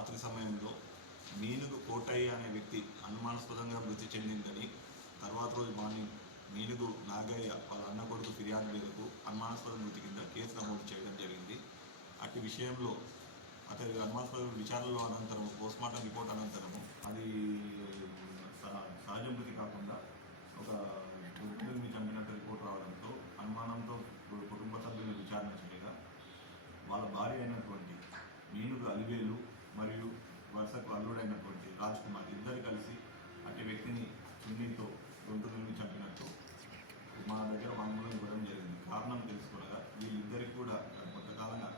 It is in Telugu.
రాత్రి సమయంలో మీనుగు కోటయ్య అనే వ్యక్తి అనుమానాస్పదంగా మృతి చెందిందని తర్వాత రోజు మార్నింగ్ మీనుగు నాగయ్య వాళ్ళ అన్న కొడుకు ఫిర్యాదు మేరకు అనుమానాస్పద మృతి కింద కేసు నమోదు చేయడం జరిగింది. అట్టి విషయంలో అతని అనుమానాస్పద విచారణలో అనంతరం పోస్ట్మార్టం రిపోర్ట్ అనంతరము అది సహజ మృతి కాకుండా ఒక వ్యక్తిని చంపినట్టు రిపోర్ట్ రావడంతో అనుమానంతో కుటుంబ సభ్యులు విచారణ చేయగా వాళ్ళ భార్య అయినటువంటి మీనుగు అలివేలు మరియు వరుసకు అల్లుడైనటువంటి రాజ్ కుమార్ ఇద్దరు కలిసి అట్టి వ్యక్తిని చున్నీతో గొంతు నుండి చంపినట్టు మా దగ్గర వాంగ్మూలం ఇవ్వడం జరిగింది. కారణం తెలుసుకోగా వీళ్ళిద్దరికి కూడా కొంతకాలంగా